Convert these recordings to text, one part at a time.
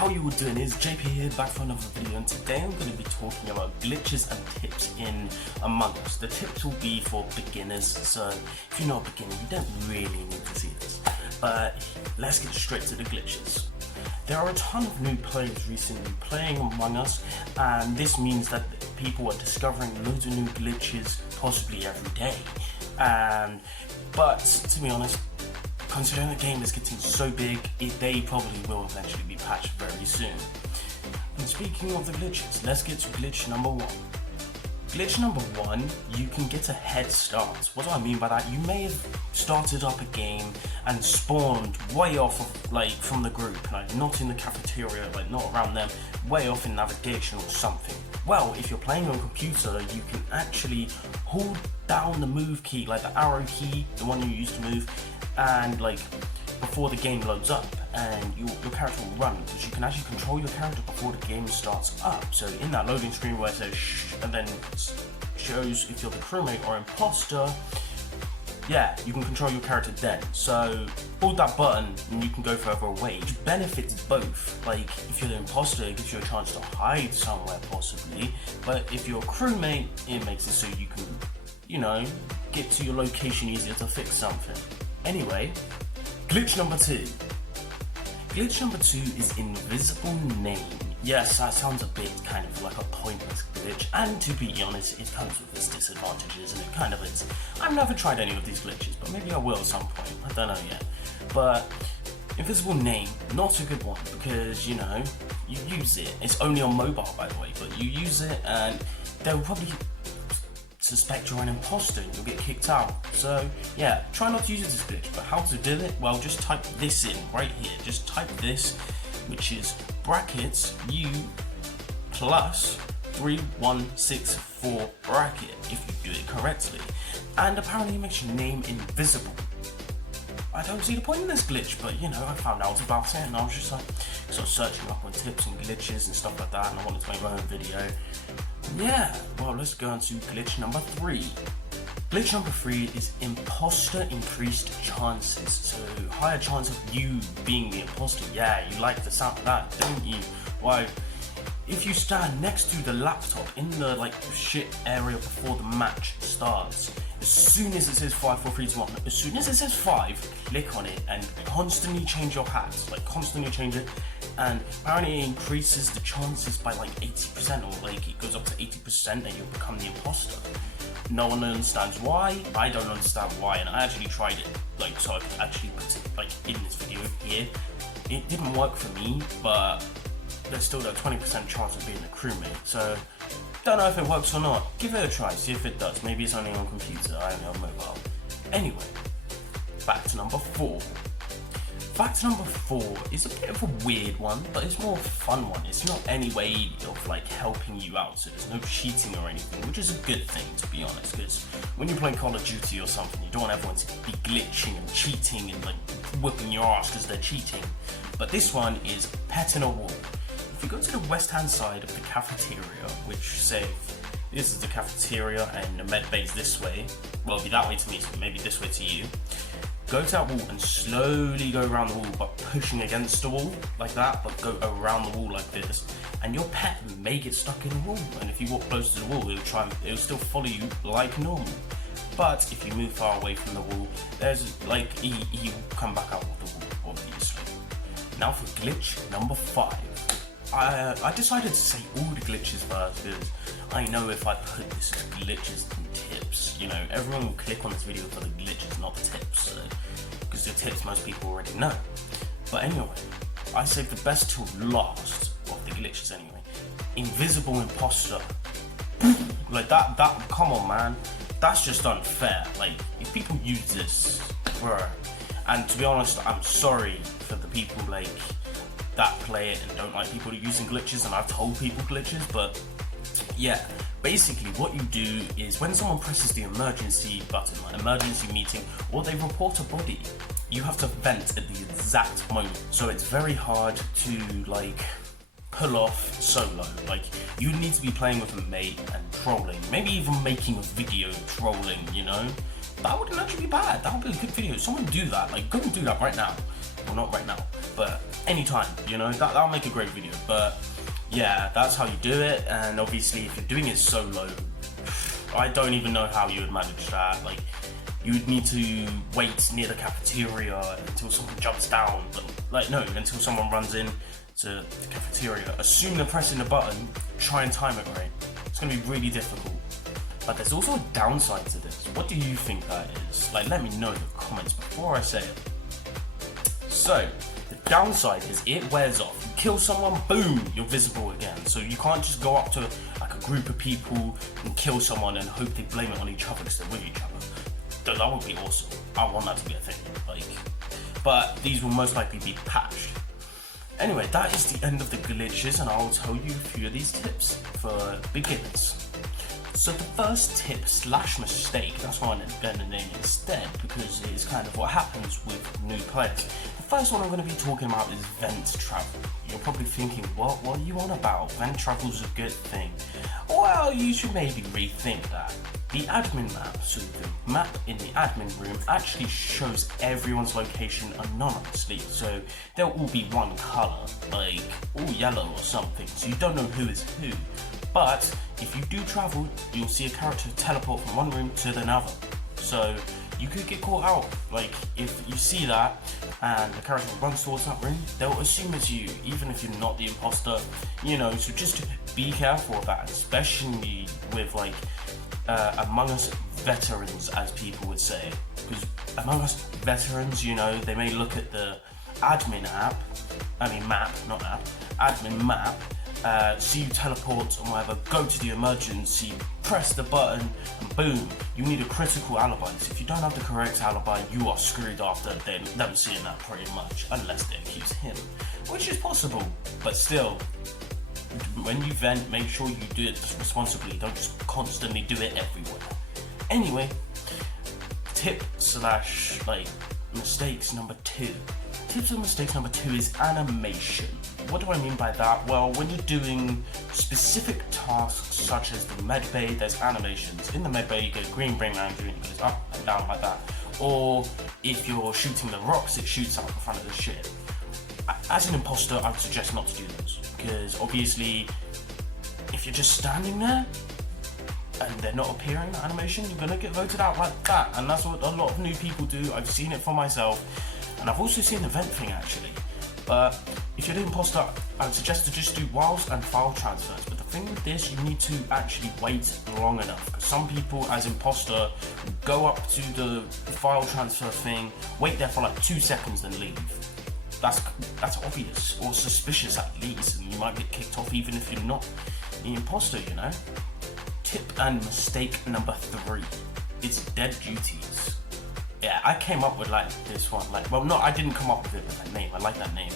how you all doing? It's JP here, back for another video, and today I'm going to be talking about glitches and tips in Among Us. The tips will be for beginners, so if you're not a beginner, you don't really need to see this. But let's get straight to the glitches. There are a ton of new players recently playing Among Us, and this means that people are discovering loads of new glitches possibly every day. But to be honest, considering the game is getting so big, they probably will eventually be patched very soon. And speaking of the glitches, let's get to glitch number one. Glitch number one, you can get a head start. What do I mean by that? You may have started up a game and spawned way off of, from the group, not in the cafeteria, not around them, way off in navigation or something. Well, if you're playing on a computer, you can actually hold down the move key, the arrow key, the one you use to move, and before the game loads up, and your character will run, because you can actually control your character before the game starts up. So in that loading screen where it says shh, and then it shows if you're the crewmate or imposter, yeah, you can control your character then. So hold that button and you can go further away, which benefits both. If you're the imposter, it gives you a chance to hide somewhere possibly, but if you're a crewmate, it makes it so you can, get to your location easier to fix something. Anyway, glitch number two. Glitch number two is invisible name. Yes, that sounds a bit kind of like a pointless glitch, and to be honest, it comes with its disadvantages, and it kind of is. I've never tried any of these glitches, but maybe I will at some point, I don't know yet. But invisible name, not a good one, because you use it. It's only on mobile, by the way, but you use it and they'll probably suspect you're an imposter and you'll get kicked out. So yeah, try not to use this glitch. But how to do it? Well, just type this in right here. Just type this, which is brackets U plus 3164 bracket, if you do it correctly. And apparently it makes your name invisible. I don't see the point in this glitch, but I found out about it and I was just sort of searching up on tips and glitches and stuff like that, and I wanted to make my own video. Yeah, well, let's go on to glitch number three. Glitch number three is imposter increased chances. So higher chance of you being the imposter. Yeah, you like the sound of that, don't you? Why? If you stand next to the laptop in the shit area before the match starts, as soon as it says 5, 4, 3, 2, 1, as soon as it says 5, click on it and constantly change your hats, constantly change it, and apparently it increases the chances by 80%, or it goes up to 80% that you'll become the imposter. No one understands why. I don't understand why, and I actually tried it, so I could actually put it in this video here. It didn't work for me, but there's still that 20% chance of being a crewmate, so don't know if it works or not. Give it a try, see if it does. Maybe it's only on computer, I only on mobile. Anyway, back to number four. Fact number four is a bit of a weird one, but it's more of a fun one. It's not any way of helping you out, so there's no cheating or anything, which is a good thing, to be honest, because when you're playing Call of Duty or something, you don't want everyone to be glitching and cheating and whipping your ass because they're cheating. But this one is petting a wall. If you go to the west hand side of the cafeteria, which say this is the cafeteria and the med bay is this way, well, it'll be that way to me, so maybe this way to you. Go to that wall and slowly go around the wall, but pushing against the wall like that, but go around the wall like this, and your pet may get stuck in the wall, and if you walk close to the wall, it'll still follow you like normal. But if you move far away from the wall, there's he will come back out of the wall, obviously. Now for glitch number 5. I decided to say all the glitches first, because I know if I put this as glitches and tips, everyone will click on this video for the glitches, not the tips, because the tips most people already know. But anyway, I saved the best till last of the glitches anyway. Invisible imposter. That, come on man, that's just unfair. If people use this, bro, and to be honest, I'm sorry for the people that play it and don't like people using glitches, and I've told people glitches, but yeah, basically what you do is when someone presses the emergency button, emergency meeting, or they report a body, you have to vent at the exact moment. So it's very hard to pull off solo. You need to be playing with a mate and trolling, maybe even making a video trolling, That wouldn't actually be bad, that would be a good video. Someone do that, go and do that right now. Well, not right now, but anytime, you know, that'll make a great video. But yeah, that's how you do it. And obviously if you're doing it solo, I don't even know how you would manage that. Like, you would need to wait near the cafeteria until someone jumps down, but like, no, until someone runs in to the cafeteria. Assume they're pressing the button, try and time it right. It's gonna be really difficult. But there's also a downside to this. What do you think that is? Like, let me know in the comments before I say it. So, the downside is it wears off. You kill someone, boom, you're visible again. So you can't just go up to like a group of people and kill someone and hope they blame it on each other because they're with each other. That would be awesome. I want that to be a thing. Like, but these will most likely be patched. Anyway, that is the end of the glitches, and I'll tell you a few of these tips for beginners. So the first tip / mistake, that's what I'm going to name it instead, because it's kind of what happens with new players. The first one I'm going to be talking about is vent travel. You're probably thinking, what are you on about? Vent travel's a good thing. Well, you should maybe rethink that. The admin map, so the map in the admin room, actually shows everyone's location anonymously, so they'll all be one colour, like all yellow or something, so you don't know who is who. But if you do travel, you'll see a character teleport from one room to another, so you could get caught out. Like, if you see that and the character runs towards that room, they'll assume it's you, even if you're not the imposter, you know, so just be careful of that, especially with like Among Us veterans, as people would say, because Among Us veterans, you know, they may look at the admin map, see you teleport or whatever, go to the emergency, press the button, and boom, you need a critical alibi. So if you don't have the correct alibi, you are screwed after them seeing that pretty much, unless they accuse him, which is possible, but still. When you vent, make sure you do it responsibly, don't just constantly do it everywhere. Anyway, tip / mistakes number 2. Tips and mistakes number 2 is animation. What do I mean by that? Well, when you're doing specific tasks such as the med bay, there's animations. In the med bay you get green brain manager and it goes up and down like that. Or if you're shooting the rocks, it shoots out in front of the ship. As an imposter, I would suggest not to do those, because obviously if you're just standing there and they're not appearing, the animation, you're gonna get voted out like that, and that's what a lot of new people do. I've seen it for myself, and I've also seen the vent thing actually. But if you're the imposter, I would suggest to just do whilst and file transfers. But the thing with this, you need to actually wait long enough, because some people as imposter go up to the file transfer thing, wait there for like 2 seconds, then leave. That's obvious, or suspicious at least, and you might get kicked off even if you're not the imposter, you know. Tip and mistake number 3 is dead duties. Yeah, I came up with like this one, I didn't come up with it with that name, I like that name.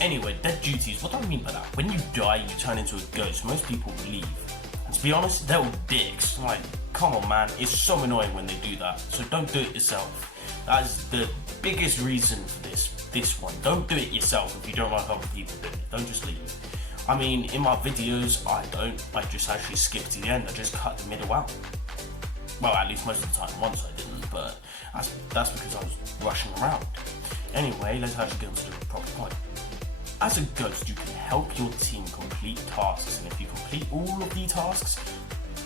Anyway, dead duties, what do I mean by that? When you die, you turn into a ghost, most people leave. And to be honest, they're all dicks, like, come on man, it's so annoying when they do that, so don't do it yourself. That is the biggest reason for this one. Don't do it yourself if you don't like other people doing it. Don't just leave. I mean, in my videos, I just actually skip to the end. I just cut the middle out. Well, at least most of the time. Once I didn't, but that's because I was rushing around. Anyway, let's actually get to the proper point. As a ghost, you can help your team complete tasks, and if you complete all of the tasks,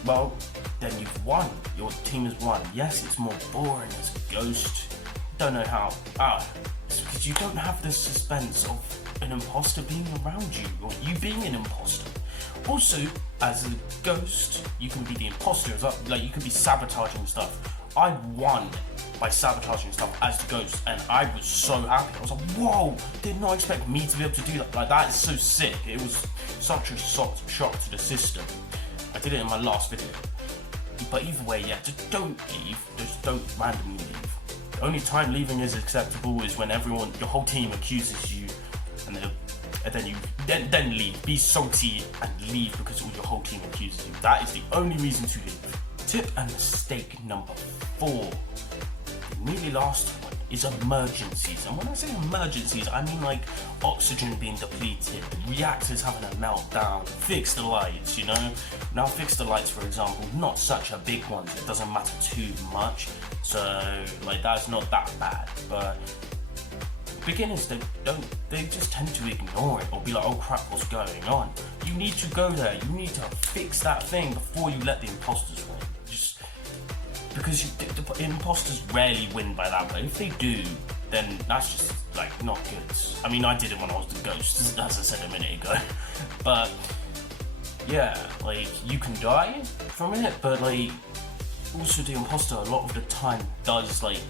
well, then you've won. Your team has won. Yes, it's more boring as a ghost. Don't know how. It's because you don't have the suspense of an imposter being around you, or you being an imposter. Also, as a ghost, you can be the imposter, like you could be sabotaging stuff. I won by sabotaging stuff as the ghost, and I was so happy. I was like, whoa, did not expect me to be able to do that. Like, that is so sick. It was such a shock to the system. I did it in my last video. But either way, yeah, just don't leave. Just don't randomly leave. The only time leaving is acceptable is when your whole team accuses you, and then leave. Be salty and leave because your whole team accuses you. That is the only reason to leave. Tip and mistake number 4. The really last one is emergencies. And when I say emergencies, I mean like oxygen being depleted, reactors having a meltdown, fix the lights, you know? Now fix the lights, for example, not such a big one, so it doesn't matter too much. So like that's not that bad. But beginners, they just tend to ignore it or be like, oh crap, what's going on? You need to go there, you need to fix that thing before you let the imposters win. Just because the imposters rarely win by that, but if they do, then that's just like not good. I mean, I did it when I was the ghost, as I said a minute ago. But yeah, like, you can die from it, but like, also the imposter a lot of the time does like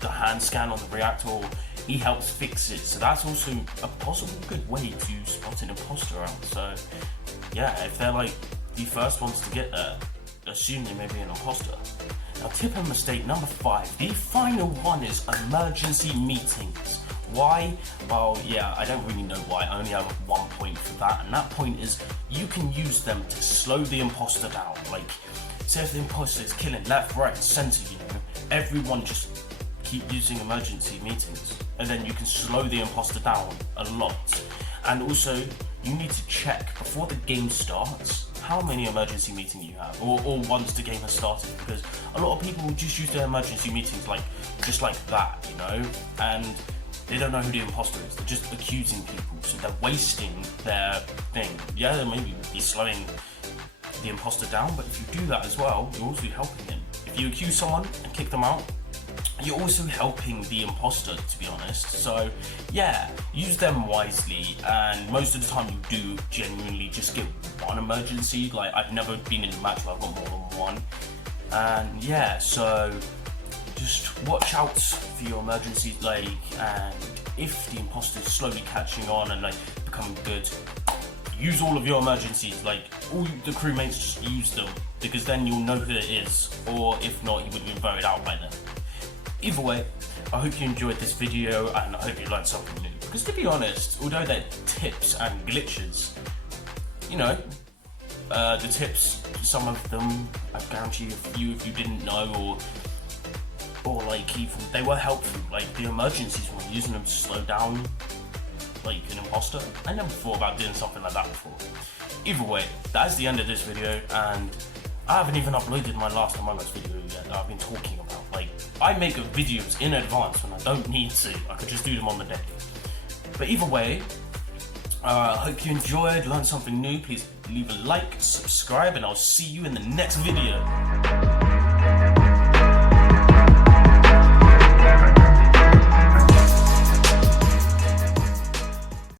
the hand scan on the reactor, or he helps fix it, so that's also a possible good way to spot an imposter out. So yeah, if they're like the first ones to get there, assume they may be an imposter. Now, tip and mistake number 5, the final one is emergency meetings. Why? Well, yeah, I don't really know why. I only have 1 point for that, and that point is you can use them to slow the imposter down. Like, say if the imposter is killing left, right, and center, you know, everyone just keep using emergency meetings, and then you can slow the imposter down a lot. And also, you need to check before the game starts how many emergency meetings you have, or once the game has started, because a lot of people just use their emergency meetings like just like that, you know, and they don't know who the imposter is. They're just accusing people, so they're wasting their thing. Yeah, they maybe be slowing the imposter down, but if you do that as well, you're also helping them. If you accuse someone and kick them out, you're also helping the imposter, to be honest. So yeah, use them wisely, and most of the time you do genuinely just get one emergency. Like, I've never been in a match where I've got more than one. And yeah, so just watch out for your emergencies, like, and if the imposter is slowly catching on and like becoming good, use all of your emergencies. Like, all the crewmates, just use them, because then you'll know who it is, or if not, you would have been voted out by then. Either way, I hope you enjoyed this video, and I hope you learned something new. Because to be honest, although they're tips and glitches, you know, the tips, some of them, I guarantee you, if you didn't know, or like even, they were helpful. Like the emergencies one, using them to slow down like an imposter. I never thought about doing something like that before. Either way, that's the end of this video, and I haven't even uploaded my last Among Us video yet that I've been talking about. Like, I make videos in advance when I don't need to. I could just do them on the day. But either way, I hope you enjoyed, learned something new. Please leave a like, subscribe, and I'll see you in the next video.